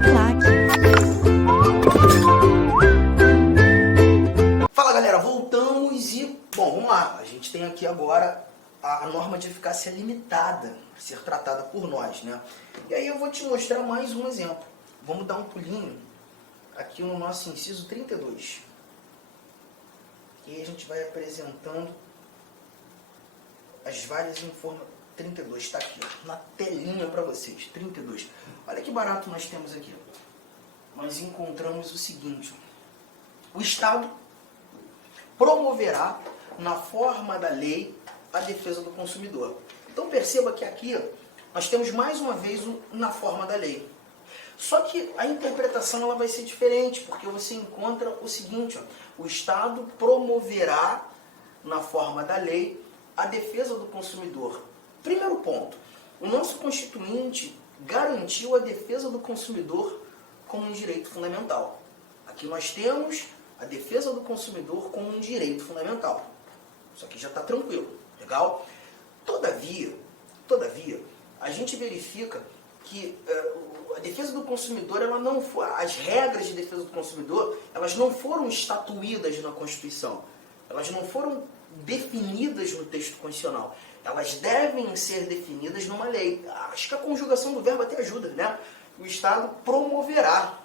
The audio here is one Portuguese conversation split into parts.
Uniclac. Fala galera, voltamos e, bom, vamos lá. A gente tem aqui agora a norma de eficácia limitada a ser tratada por nós, né? E aí eu vou te mostrar mais um exemplo. Vamos dar um pulinho aqui no nosso inciso 32. E aí a gente vai apresentando as várias informações. 32, está aqui, ó, na telinha para vocês, 32. Olha que barato nós temos aqui. Nós encontramos o seguinte: o Estado promoverá, na forma da lei, a defesa do consumidor. Então perceba que aqui nós temos mais uma vez o na forma da lei. Só que a interpretação ela vai ser diferente, porque você encontra o seguinte: ó, o Estado promoverá, na forma da lei, a defesa do consumidor. Primeiro ponto, o nosso Constituinte garantiu a defesa do consumidor como um direito fundamental. Aqui nós temos a defesa do consumidor como um direito fundamental. Isso aqui já está tranquilo, legal? Todavia, a gente verifica que a defesa do consumidor, ela não foi, as regras de defesa do consumidor, elas não foram estatuídas na Constituição. Elas não foram definidas no texto constitucional. Elas devem ser definidas numa lei. Acho que a conjugação do verbo até ajuda, né? O Estado promoverá,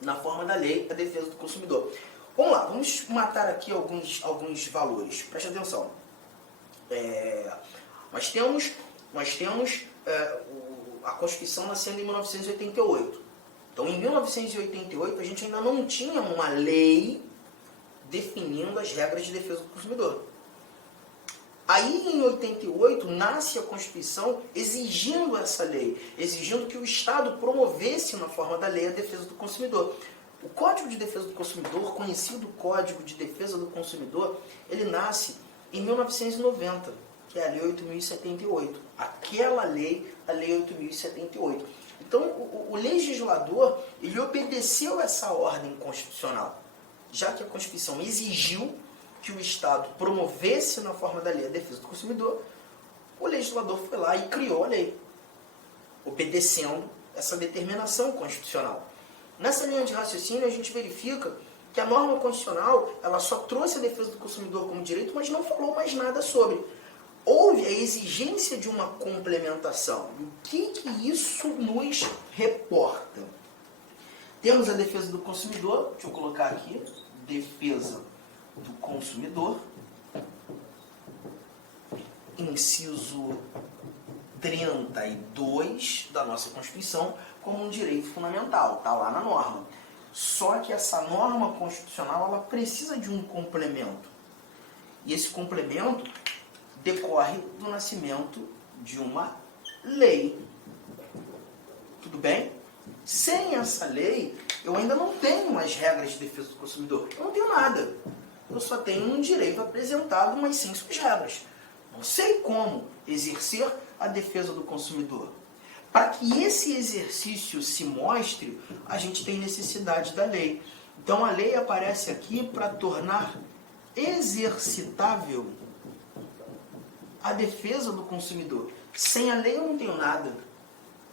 na forma da lei, a defesa do consumidor. Vamos lá, vamos matar aqui alguns valores. Preste atenção. Nós temos a Constituição nascendo em 1988. Então, em 1988, a gente ainda não tinha uma lei definindo as regras de defesa do consumidor. Aí, em 88, nasce a Constituição exigindo essa lei, exigindo que o Estado promovesse, na forma da lei, a defesa do consumidor. O Código de Defesa do Consumidor, conhecido Código de Defesa do Consumidor, ele nasce em 1990, que é a Lei 8.078. Aquela lei, a Lei 8.078. Então, o legislador, ele obedeceu essa ordem constitucional, já que a Constituição exigiu que o Estado promovesse, na forma da lei, a defesa do consumidor, o legislador foi lá e criou a lei, obedecendo essa determinação constitucional. Nessa linha de raciocínio, a gente verifica que a norma constitucional, ela só trouxe a defesa do consumidor como direito, mas não falou mais nada sobre. Houve a exigência de uma complementação. E o que isso nos reporta? Temos a defesa do consumidor, deixa eu colocar aqui, defesa do consumidor, inciso 32 da nossa Constituição, como um direito fundamental, está lá na norma. Só que essa norma constitucional, ela precisa de um complemento. E esse complemento decorre do nascimento de uma lei. Tudo bem? Sem essa lei, eu ainda não tenho as regras de defesa do consumidor. Eu não tenho nada. Eu só tenho um direito apresentado, mas sem suas regras. Não sei como exercer a defesa do consumidor. Para que esse exercício se mostre, a gente tem necessidade da lei. Então a lei aparece aqui para tornar exercitável a defesa do consumidor. Sem a lei eu não tenho nada.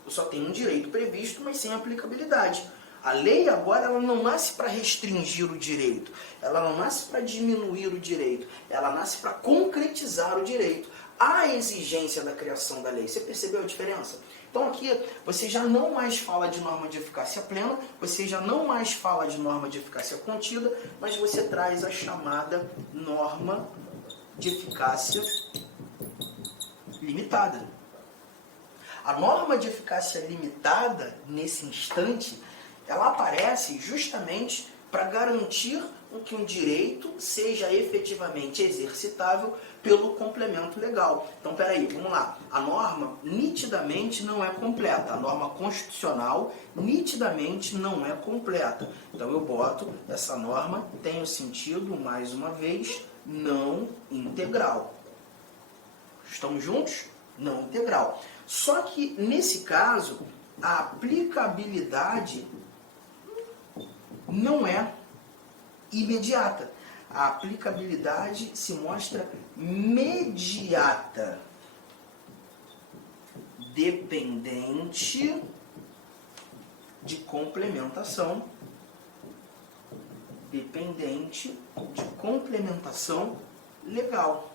Eu só tenho um direito previsto, mas sem aplicabilidade. A lei agora ela não nasce para restringir o direito, ela não nasce para diminuir o direito, ela nasce para concretizar o direito. Há exigência da criação da lei. Você percebeu a diferença? Então aqui você já não mais fala de norma de eficácia plena, você já não mais fala de norma de eficácia contida, mas você traz a chamada norma de eficácia limitada. A norma de eficácia limitada, nesse instante, ela aparece justamente para garantir que um direito seja efetivamente exercitável pelo complemento legal. Então, peraí, vamos lá. A norma nitidamente não é completa. A norma constitucional nitidamente não é completa. Então, eu boto essa norma, tem o sentido, mais uma vez, não integral. Estamos juntos? Não integral. Só que, nesse caso, a aplicabilidade não é imediata. A aplicabilidade se mostra mediata, dependente de complementação, dependente de complementação legal.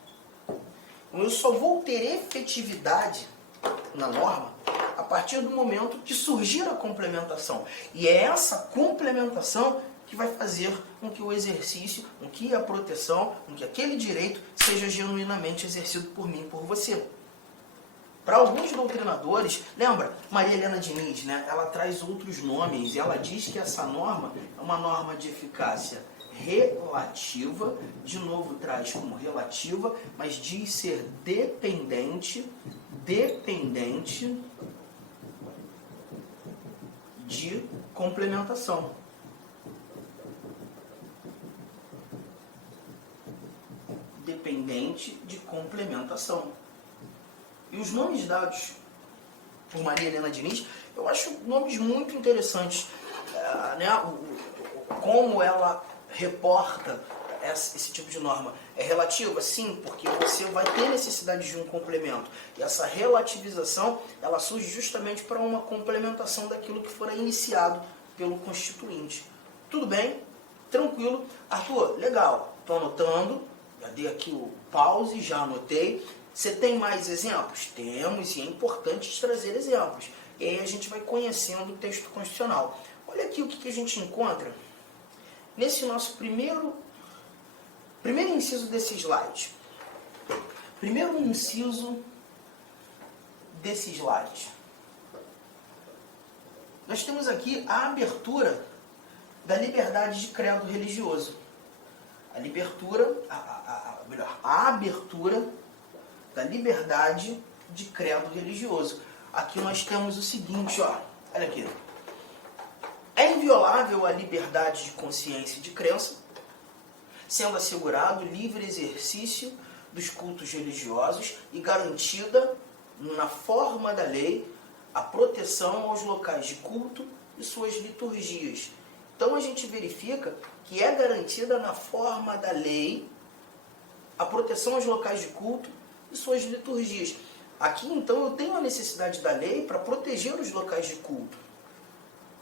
Então, eu só vou ter efetividade na norma a partir do momento que surgir a complementação. E é essa complementação que vai fazer com que o exercício, com que a proteção, com que aquele direito seja genuinamente exercido por mim e por você. Para alguns doutrinadores, lembra, Maria Helena Diniz, né? Ela traz outros nomes e ela diz que essa norma é uma norma de eficácia relativa, de novo traz como relativa, mas diz ser dependente de complementação. Dependente de complementação. E os nomes dados por Maria Helena Diniz, eu acho nomes muito interessantes, né? Como ela reporta esse tipo de norma. É relativa? Sim, porque você vai ter necessidade de um complemento. E essa relativização, ela surge justamente para uma complementação daquilo que fora iniciado pelo constituinte. Tudo bem? Tranquilo? Arthur, legal. Estou anotando. Já dei aqui o pause, já anotei. Você tem mais exemplos? Temos, e é importante trazer exemplos. E aí a gente vai conhecendo o texto constitucional. Olha aqui o que a gente encontra nesse nosso primeiro inciso desse slide. Primeiro inciso desse slide. Nós temos aqui a abertura da liberdade de credo religioso. A abertura da liberdade de credo religioso. Aqui nós temos o seguinte, ó, olha aqui. É inviolável a liberdade de consciência e de crença, sendo assegurado livre exercício dos cultos religiosos e garantida, na forma da lei, a proteção aos locais de culto e suas liturgias. Então a gente verifica que é garantida na forma da lei a proteção aos locais de culto e suas liturgias. Aqui então eu tenho a necessidade da lei para proteger os locais de culto.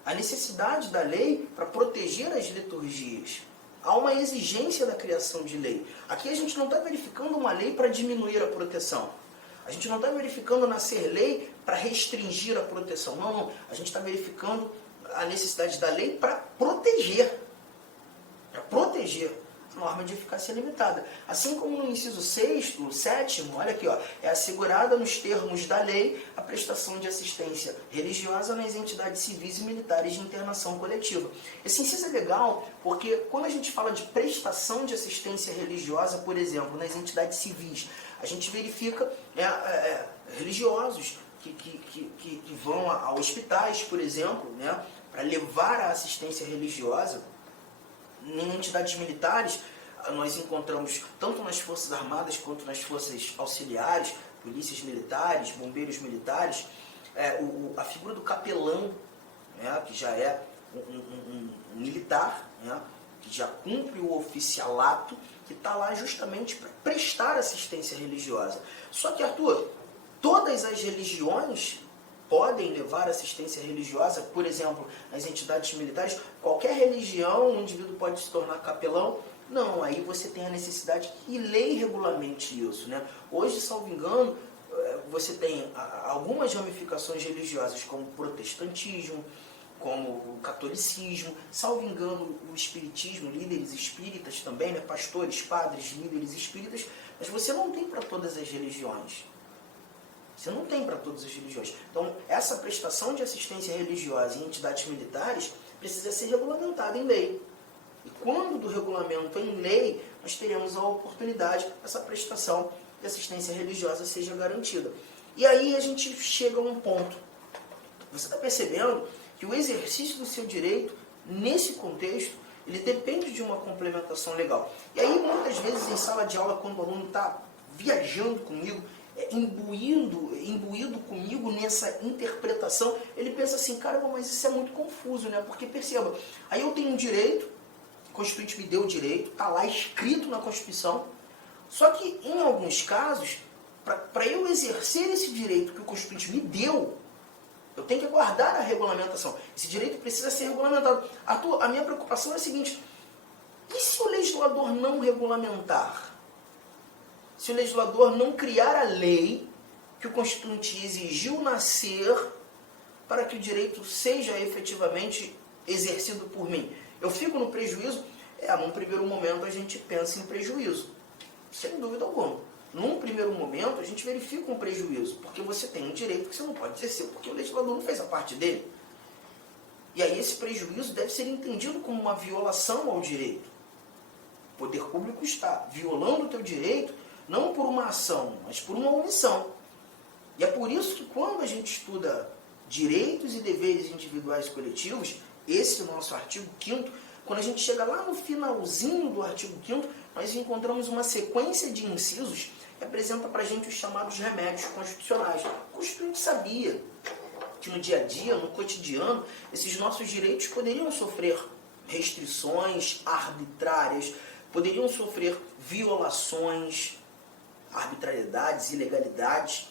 A necessidade da lei para proteger as liturgias. Há uma exigência da criação de lei. Aqui a gente não está verificando uma lei para diminuir a proteção. A gente não está verificando nascer lei para restringir a proteção. Não. A gente está verificando a necessidade da lei para proteger. Para proteger. Norma de eficácia limitada. Assim como no inciso 6º, 7º, olha aqui, ó, é assegurada nos termos da lei a prestação de assistência religiosa nas entidades civis e militares de internação coletiva. Esse inciso é legal porque quando a gente fala de prestação de assistência religiosa, por exemplo, nas entidades civis, a gente verifica religiosos que vão a hospitais, por exemplo, né, para levar a assistência religiosa. Em entidades militares, nós encontramos, tanto nas Forças Armadas quanto nas Forças Auxiliares, polícias militares, bombeiros militares, a figura do capelão, né, que já é um militar, né, que já cumpre o oficialato, que está lá justamente para prestar assistência religiosa. Só que, Arthur, todas as religiões podem levar assistência religiosa, por exemplo, nas entidades militares, qualquer religião, um indivíduo pode se tornar capelão? Não, aí você tem a necessidade que lei regulamente isso, né? Hoje, salvo engano, você tem algumas ramificações religiosas, como o protestantismo, como o catolicismo, salvo engano, o espiritismo, líderes espíritas também, né? Pastores, padres, líderes espíritas, mas você não tem para todas as religiões. Você não tem para todas as religiões. Então, essa prestação de assistência religiosa em entidades militares precisa ser regulamentada em lei. E quando do regulamento em lei, nós teremos a oportunidade que essa prestação de assistência religiosa seja garantida. E aí a gente chega a um ponto. Você está percebendo que o exercício do seu direito, nesse contexto, ele depende de uma complementação legal. E aí, muitas vezes, em sala de aula, quando o aluno está viajando comigo, imbuído comigo nessa interpretação, ele pensa assim, caramba, mas isso é muito confuso, né? Porque perceba, aí eu tenho um direito, o Constituinte me deu o direito, está lá escrito na Constituição, só que em alguns casos, para eu exercer esse direito que o Constituinte me deu, Eu tenho que guardar a regulamentação. Esse direito precisa ser regulamentado. Arthur, a minha preocupação é a seguinte: e se o legislador não regulamentar? Se o legislador não criar a lei que o Constituinte exigiu nascer para que o direito seja efetivamente exercido por mim? Eu fico no prejuízo? Num primeiro momento a gente pensa em prejuízo, sem dúvida alguma. Num primeiro momento a gente verifica um prejuízo, porque você tem um direito que você não pode exercer, porque o legislador não fez a parte dele. E aí esse prejuízo deve ser entendido como uma violação ao direito. O poder público está violando o teu direito, não por uma ação, mas por uma omissão. E é por isso que quando a gente estuda direitos e deveres individuais e coletivos, esse nosso artigo 5º, quando a gente chega lá no finalzinho do artigo 5º, nós encontramos uma sequência de incisos que apresenta para a gente os chamados remédios constitucionais. O Constituinte sabia que no dia a dia, no cotidiano, esses nossos direitos poderiam sofrer restrições arbitrárias, poderiam sofrer violações, arbitrariedades, ilegalidades.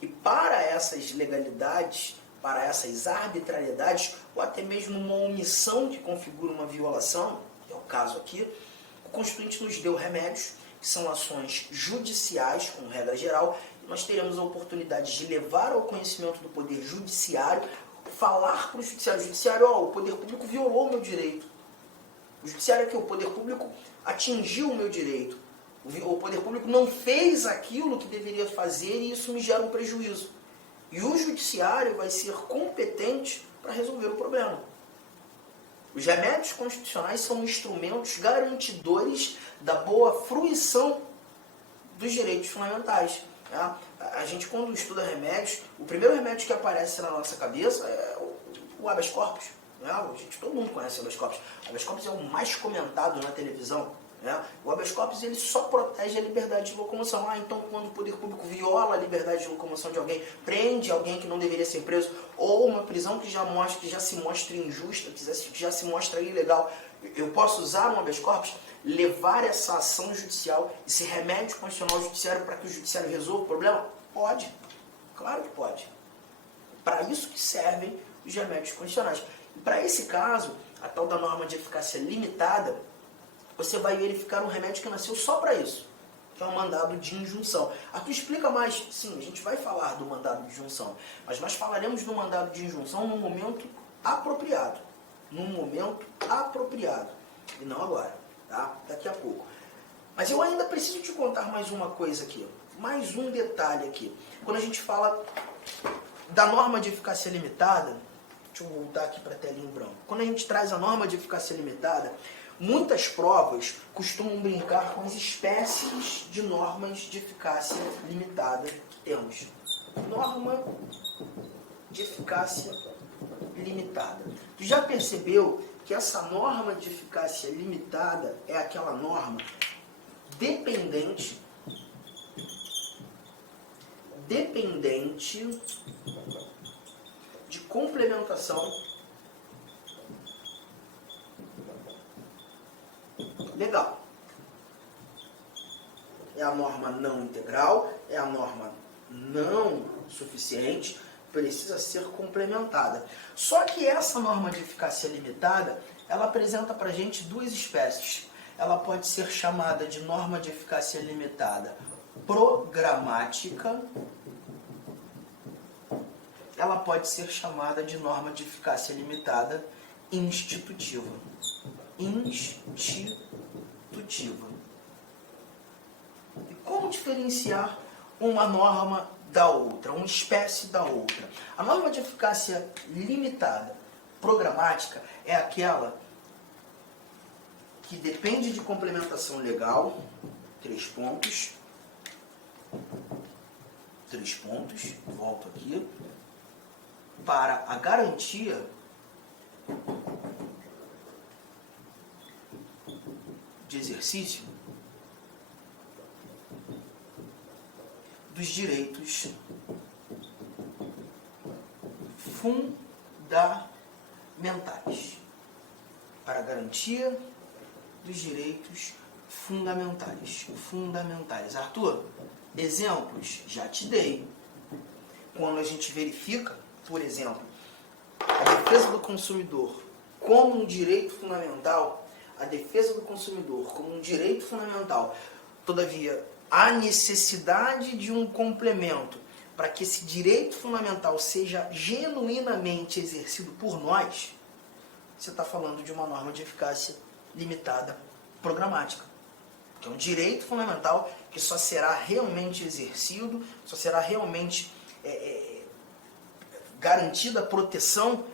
E para essas legalidades, para essas arbitrariedades, ou até mesmo uma omissão que configura uma violação, que é o caso aqui, o Constituinte nos deu remédios, que são ações judiciais, com regra geral, e nós teremos a oportunidade de levar ao conhecimento do Poder Judiciário, falar para o Judiciário, o Poder Público violou o meu direito. O Judiciário aqui, o Poder Público atingiu o meu direito. O Poder Público não fez aquilo que deveria fazer e isso me gera um prejuízo. E o Judiciário vai ser competente para resolver o problema. Os remédios constitucionais são instrumentos garantidores da boa fruição dos direitos fundamentais. A gente, quando estuda remédios, o primeiro remédio que aparece na nossa cabeça é o habeas corpus. Todo mundo conhece o habeas corpus. O habeas corpus é o mais comentado na televisão. O habeas corpus ele só protege a liberdade de locomoção. Então quando o poder público viola a liberdade de locomoção de alguém, prende alguém que não deveria ser preso, ou uma prisão que já se mostra injusta, que já se mostra ilegal, eu posso usar um habeas corpus, levar essa ação judicial, esse remédio constitucional ao judiciário para que o judiciário resolva o problema? Pode, claro que pode. Para isso que servem os remédios constitucionais. E para esse caso, a tal da norma de eficácia limitada, você vai verificar um remédio que nasceu só para isso, que é o mandado de injunção. Aqui explica mais, sim, a gente vai falar do mandado de injunção, mas nós falaremos do mandado de injunção num momento apropriado. Num momento apropriado. E não agora, tá? Daqui a pouco. Mas eu ainda preciso te contar mais uma coisa aqui, mais um detalhe aqui. Quando a gente fala da norma de eficácia limitada, deixa eu voltar aqui para a telinha em branco. Quando a gente traz a norma de eficácia limitada, muitas provas costumam brincar com as espécies de normas de eficácia limitada que temos. Norma de eficácia limitada. Tu já percebeu que essa norma de eficácia limitada é aquela norma dependente de complementação legal. É a norma não integral, é a norma não suficiente, precisa ser complementada. Só que essa norma de eficácia limitada, ela apresenta para a gente duas espécies. Ela pode ser chamada de norma de eficácia limitada programática, ela pode ser chamada de norma de eficácia limitada institutiva. E como diferenciar uma norma da outra, uma espécie da outra? A norma de eficácia limitada programática é aquela que depende de complementação legal, 3 pontos, volto aqui, para a garantia de exercício dos direitos fundamentais. Para a garantia dos direitos fundamentais. Arthur, exemplos? Já te dei. Quando a gente verifica por exemplo, a defesa do consumidor como um direito fundamental, a defesa do consumidor como um direito fundamental, todavia, há necessidade de um complemento para que esse direito fundamental seja genuinamente exercido por nós, você está falando de uma norma de eficácia limitada programática, que é um direito fundamental que só será realmente exercido, só será realmente garantida a proteção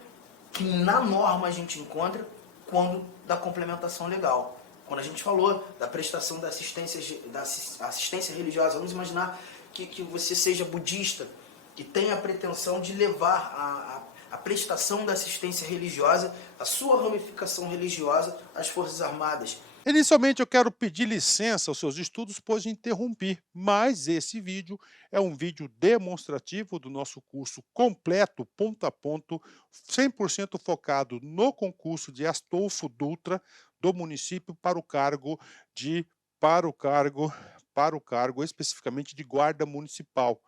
que na norma a gente encontra quando da complementação legal. Quando a gente falou da prestação da assistência religiosa, vamos imaginar que você seja budista, que tenha a pretensão de levar a prestação da assistência religiosa, a sua ramificação religiosa às Forças Armadas. Inicialmente eu quero pedir licença aos seus estudos, pois interrompi, mas esse vídeo é um vídeo demonstrativo do nosso curso completo, ponto a ponto, 100% focado no concurso de Astolfo Dutra do município para o cargo especificamente de guarda municipal.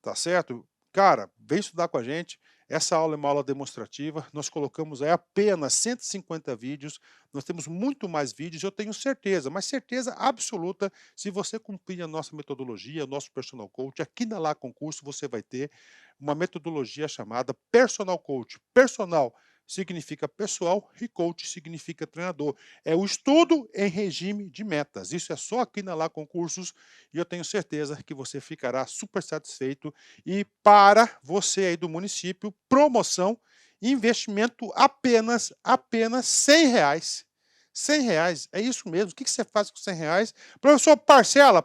Tá certo? Cara, vem estudar com a gente. Essa aula é uma aula demonstrativa. Nós colocamos aí apenas 150 vídeos. Nós temos muito mais vídeos, eu tenho certeza, mas certeza absoluta, se você cumprir a nossa metodologia, o nosso personal coach, aqui na Lá Concurso você vai ter uma metodologia chamada personal coach. Personal significa pessoal e coach significa treinador. É o estudo em regime de metas. Isso é só aqui na Lá Concursos e eu tenho certeza que você ficará super satisfeito. E para você aí do município, promoção, investimento apenas R$ 100. R$ 100, é isso mesmo. O que você faz com R$ 100? Professor, parcela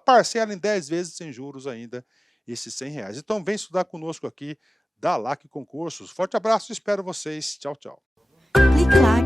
em 10 vezes sem juros ainda esses R$ 100. Então vem estudar conosco aqui da LAC Concursos. Forte abraço, espero vocês. Tchau, tchau. Clique lá